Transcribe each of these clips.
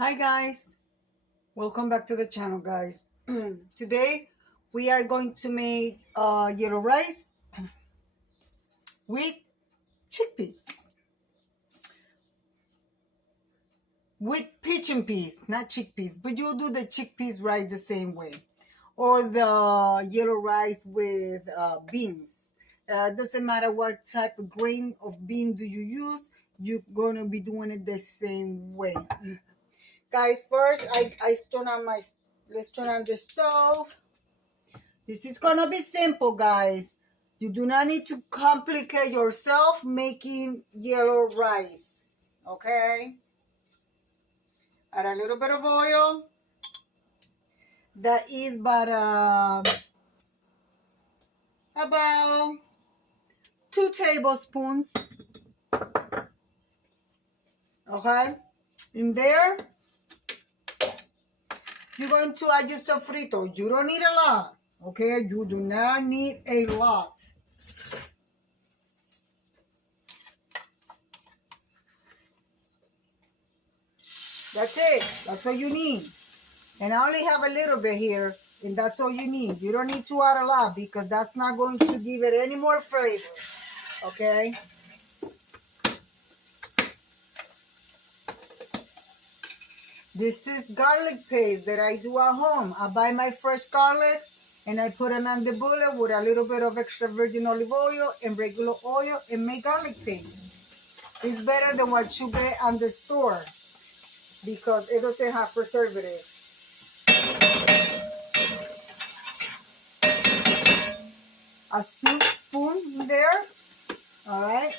Hi guys, welcome back to the channel guys. Today we are going to make yellow rice with chickpeas, with pigeon peas, not chickpeas, but you'll do the chickpeas right the same way, or the yellow rice with beans. Doesn't matter what type of grain of bean do you use, you're gonna be doing it the same way. Guys, first let's turn on the stove. This is gonna be simple, guys. You do not need to complicate yourself making yellow rice. Okay? Add a little bit of oil. That is about 2 tablespoons. Okay? In there, you're going to add your sofrito. You don't need a lot. Okay? You do not need a lot. That's it. That's all you need. And I only have a little bit here, and that's all you need. You don't need to add a lot because that's not going to give it any more flavor. Okay? This is garlic paste that I do at home. I buy my fresh garlic and I put it on the bullet with a little bit of extra virgin olive oil and regular oil and make garlic paste. It's better than what you get on the store because it doesn't have preservatives. A soup spoon there. All right.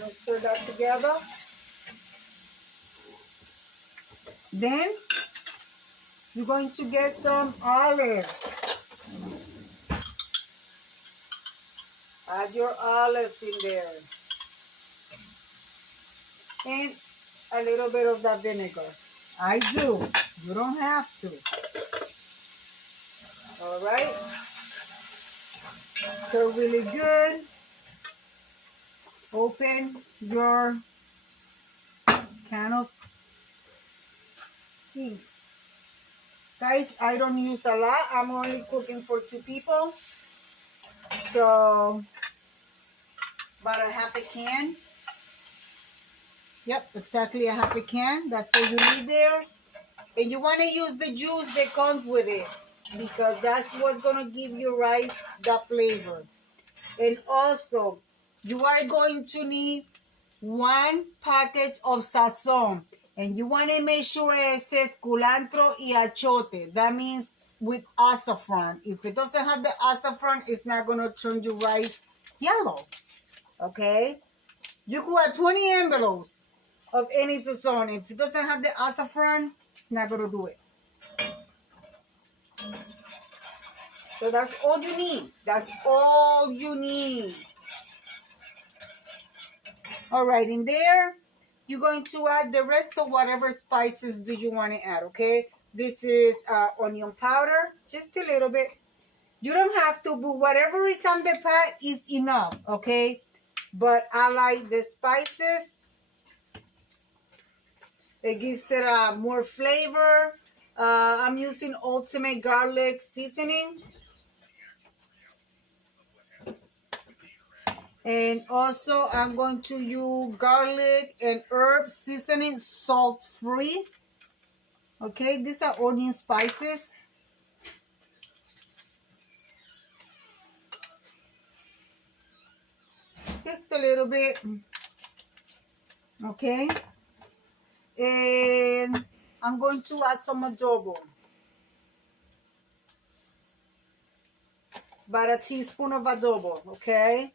Let's stir that together. Then you're going to get some olives. Add your olives in there. And a little bit of that vinegar. I do. You don't have to. All right. So really good. Open your can of peas. Guys, I don't use a lot. I'm only cooking for 2 people. So, about a half a can. Yep, exactly a half a can. That's what you need there. And you want to use the juice that comes with it because that's what's going to give your rice the flavor. And also, you are going to need 1 package of sazon. And you want to make sure it says culantro y achote. That means with azafran. If it doesn't have the azafran, it's not going to turn your rice yellow. Okay? You could have 20 envelopes of any sazon. If it doesn't have the azafran, it's not going to do it. So that's all you need. That's all you need. All right, in there, you're going to add the rest of whatever spices do you want to add, okay? This is onion powder, just a little bit. You don't have to, but whatever is on the pot is enough, okay? But I like the spices. It gives it more flavor. I'm using ultimate garlic seasoning. And also, I'm going to use garlic and herb seasoning, salt-free. Okay, these are onion spices. Just a little bit. Okay. And I'm going to add some adobo. About a teaspoon of adobo, okay?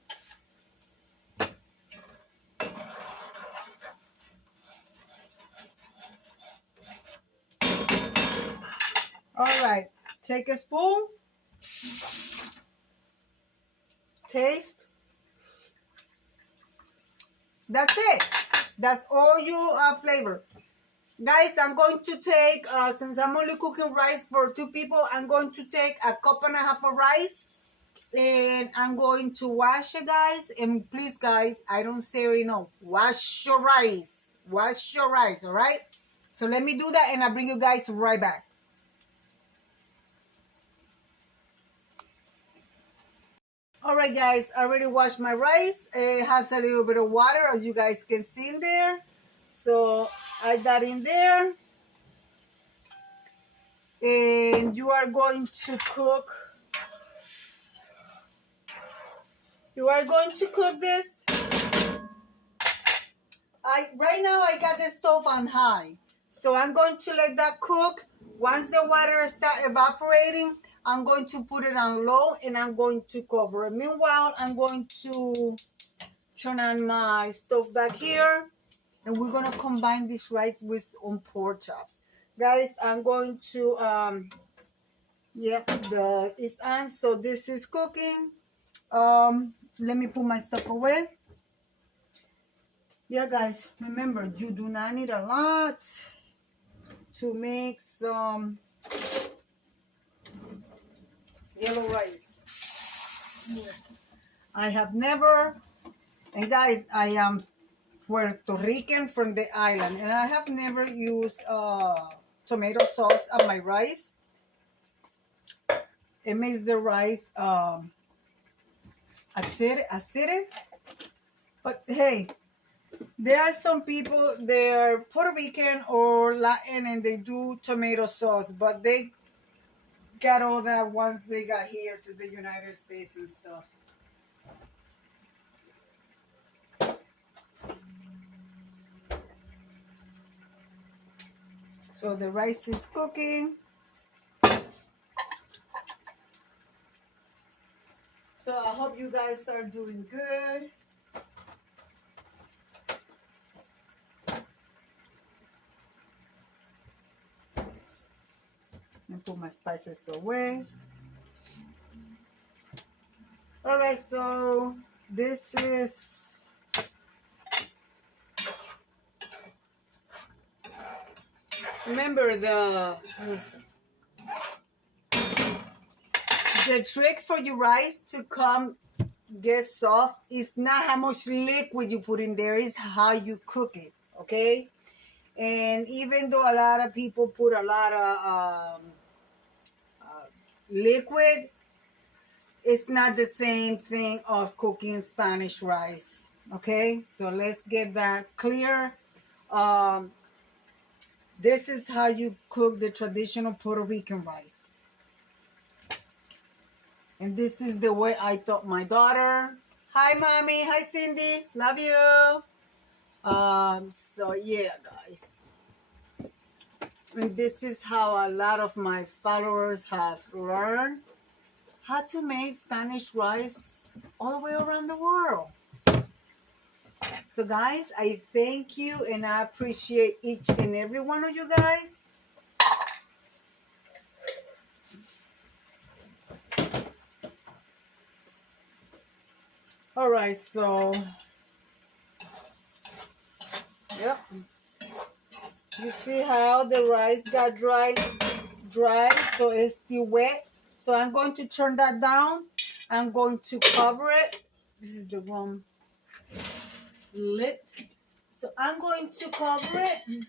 All right, take a spoon, taste. That's it. That's all you flavor. Guys, I'm going to take, since I'm only cooking rice for 2 people, I'm going to take a cup and a half of rice. And I'm going to wash it, guys. And please, guys, I don't say enough. Wash your rice. Wash your rice, all right? So let me do that, and I'll bring you guys right back. All right, guys, I already washed my rice. It has a little bit of water, as you guys can see in there. So add that in there. And you are going to cook. This. Right now I got the stove on high. So I'm going to let that cook. Once the water starts evaporating, I'm going to put it on low and I'm going to cover it. Meanwhile, I'm going to turn on my stove back here, and we're going to combine this right with some pork chops. Guys, I'm going to, it's on, so this is cooking. Let me put my stuff away. Yeah, guys, remember, you do not need a lot to make some yellow rice. I have never, and guys, I am Puerto Rican from the island, and I have never used tomato sauce on my rice. It makes the rice acidic. But hey, there are some people, they're Puerto Rican or Latin, and they do tomato sauce, but they got all that once they got here to the United States and stuff. So the rice is cooking. So I hope you guys are doing good. And put my spices away. All right, so this is remember the trick for your rice to get soft is not how much liquid you put in there, is how you cook it, okay? And even though a lot of people put a lot of liquid, it's not the same thing of cooking Spanish rice, okay? So let's get that clear. This is how you cook the traditional Puerto Rican rice. And this is the way I taught my daughter. Hi, Mommy. Hi, Cindy. Love you. So yeah, guys. And this is how a lot of my followers have learned how to make Spanish rice all the way around the world. So guys, I thank you and I appreciate each and every one of you guys. All right, so yep. You see how the rice got dry, so it's still wet. So I'm going to turn that down. I'm going to cover it. This is the wrong lid. So I'm going to cover it.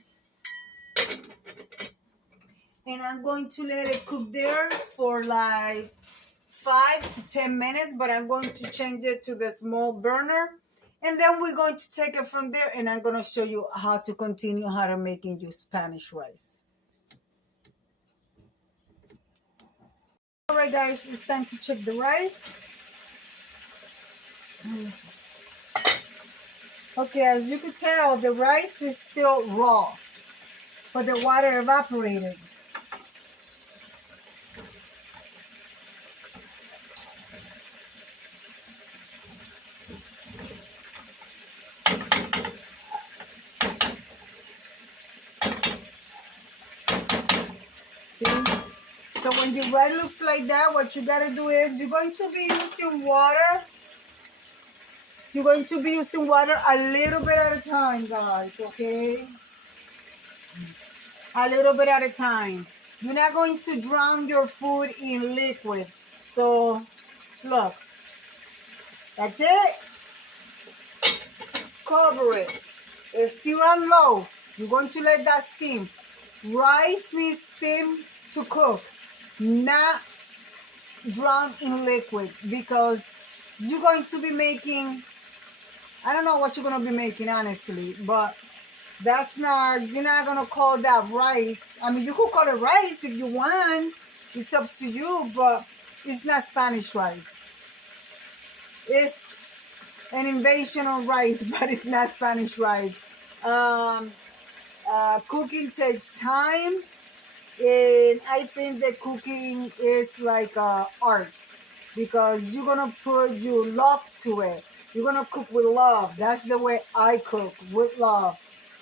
And I'm going to let it cook there for like 5 to 10 minutes, but I'm going to change it to the small burner. And then we're going to take it from there, and I'm going to show you how to continue how to making your Spanish rice. All right, guys, it's time to check the rice. Okay, as you can tell, the rice is still raw, but the water evaporated. See? So when your rice looks like that, what you gotta do is you're going to be using water. You're going to be using water a little bit at a time, guys, okay? A little bit at a time. You're not going to drown your food in liquid. So, look. That's it. Cover it. Stir on low. You're going to let that steam. Rice needs steam to cook, not drown in liquid, because you're going to be making, I don't know what you're going to be making, honestly, but that's not, you're not going to call that rice. I mean, you could call it rice if you want. It's up to you, but it's not Spanish rice. It's an invasion of rice, but it's not Spanish rice. Um, Cooking takes time, and I think that cooking is like art, because you're gonna put your love to it. You're gonna cook with love. That's the way I cook, with love.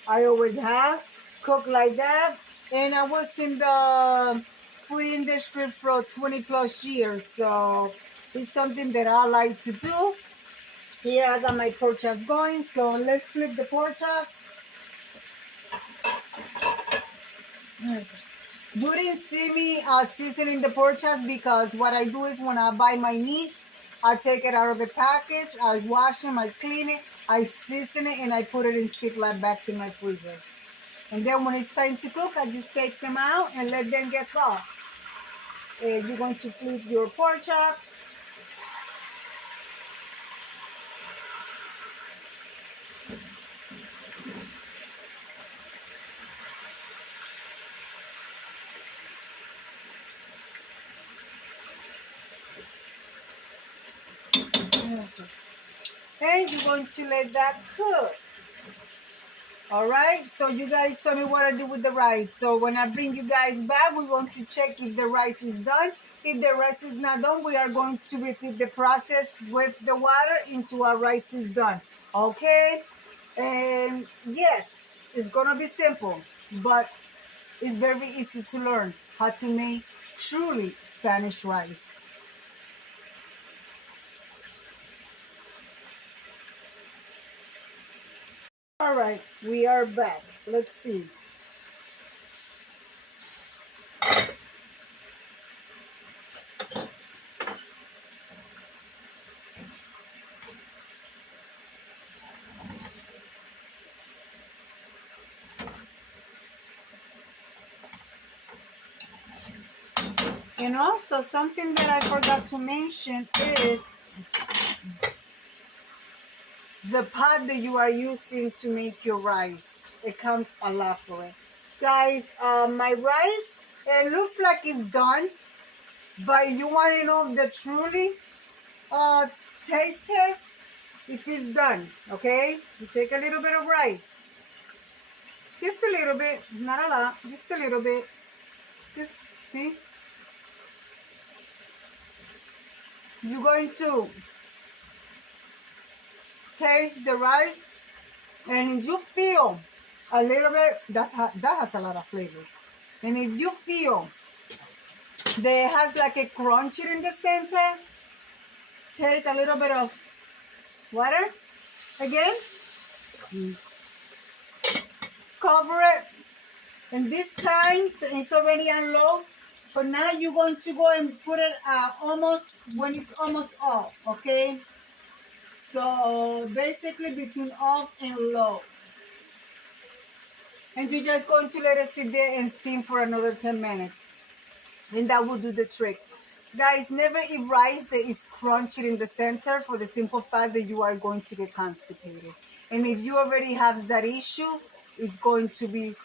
I always have cooked like that, and I was in the food industry for 20 plus years, so it's something that I like to do. Here I got my pork chops going, so let's flip the pork chops. You didn't see me seasoning the pork chops, because what I do is when I buy my meat, I take it out of the package, I wash them, I clean it, I season it, and I put it in Ziploc bags in my freezer. And then when it's time to cook, I just take them out and let them get thawed. You're going to flip your pork chops. And you're going to let that cook. All right, so you guys tell me what I do with the rice. So when I bring you guys back, we're going to check if the rice is done. If the rice is not done, we are going to repeat the process with the water until our rice is done. Okay, and yes, it's gonna be simple, but it's very easy to learn how to make truly Spanish rice. All right, we are back. Let's see. And also something that I forgot to mention is the pot that you are using to make your rice. It counts a lot for it. Guys, my rice, it looks like it's done, but you want to know the truly uh, taste test if it's done, okay? You take a little bit of rice, just a little bit, not a lot, just a little bit. Just see, you're going to taste the rice, and if you feel a little bit, that has a lot of flavor. And if you feel that it has like a crunchy in the center, take a little bit of water again, cover it, and this time it's already on low, but now you're going to go and put it almost when it's almost off, okay? So basically between off and low. And you're just going to let it sit there and steam for another 10 minutes. And that will do the trick. Guys, never eat rice that is crunchy in the center, for the simple fact that you are going to get constipated. And if you already have that issue, it's going to be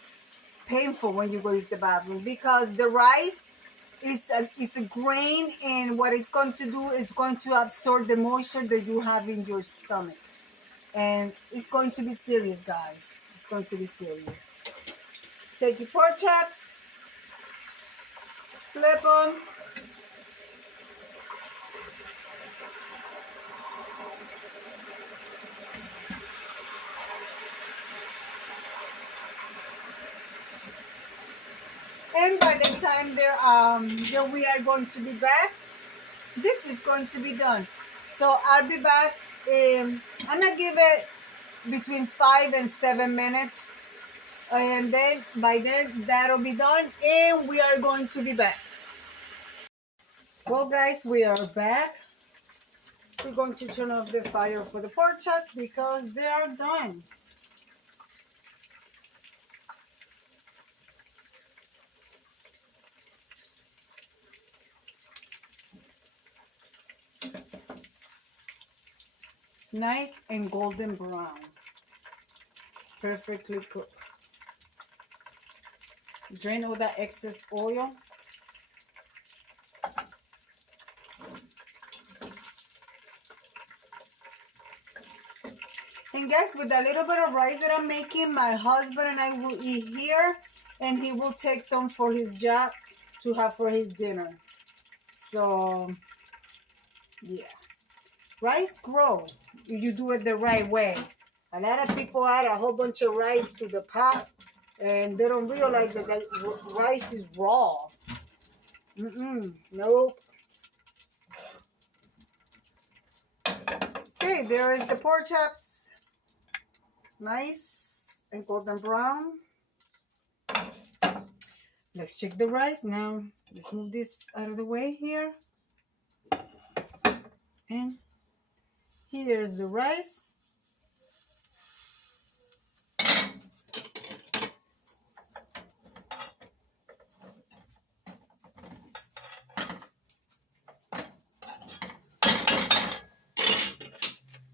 painful when you go use the bathroom, because the rice is a grain, and what it's going to do is going to absorb the moisture that you have in your stomach. And it's going to be serious, guys. It's going to be serious. Take your pork chops, flip them. And by the time that we are going to be back, this is going to be done. So I'll be back. I'm gonna give it between 5 and 7 minutes, and then by then that'll be done, and we are going to be back. Well, guys, we are back. We're going to turn off the fire for the pork chops because they are done. Nice and golden brown. Perfectly cooked. Drain all that excess oil. And guys, with a little bit of rice that I'm making, my husband and I will eat here, and he will take some for his job to have for his dinner. So, yeah. Rice grows if you do it the right way. A lot of people add a whole bunch of rice to the pot, and they don't realize that rice is raw. Nope. Okay, there is the pork chops. Nice and golden brown. Let's check the rice now. Let's move this out of the way here. And here's the rice.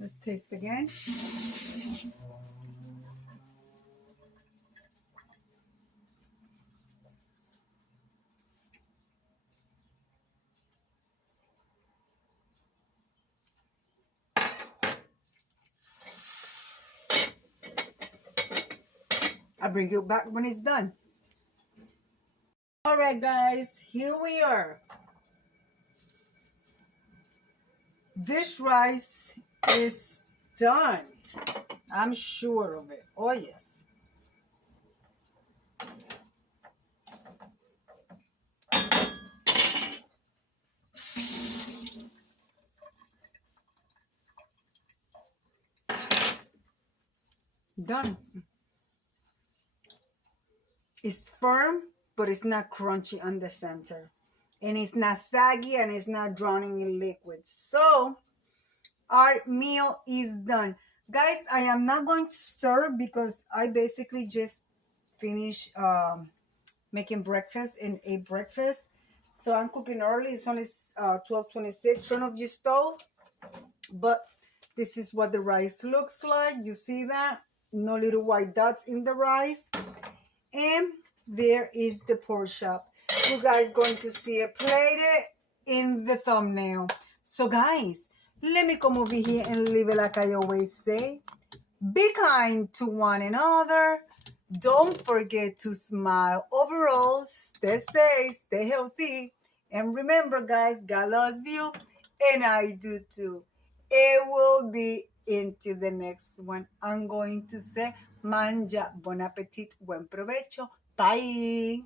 Let's taste again. I'll bring you back when it's done. All right, guys, here we are. This rice is done. I'm sure of it. Oh, yes. Done. It's firm, but it's not crunchy on the center. And it's not saggy, and it's not drowning in liquid. So, our meal is done. Guys, I am not going to serve because I basically just finished making breakfast and ate breakfast. So I'm cooking early. It's only 12:26. Turn off your stove. But this is what the rice looks like. You see that? No little white dots in the rice. And there is the pork chop. You guys going to see it plated in the thumbnail. So guys, let me come over here and leave it like I always say. Be kind to one another. Don't forget to smile. Overall, stay safe, stay healthy. And remember, guys, God loves you, and I do too. It will be into the next one. I'm going to say, mangia, bon appetit, buen provecho. Bye.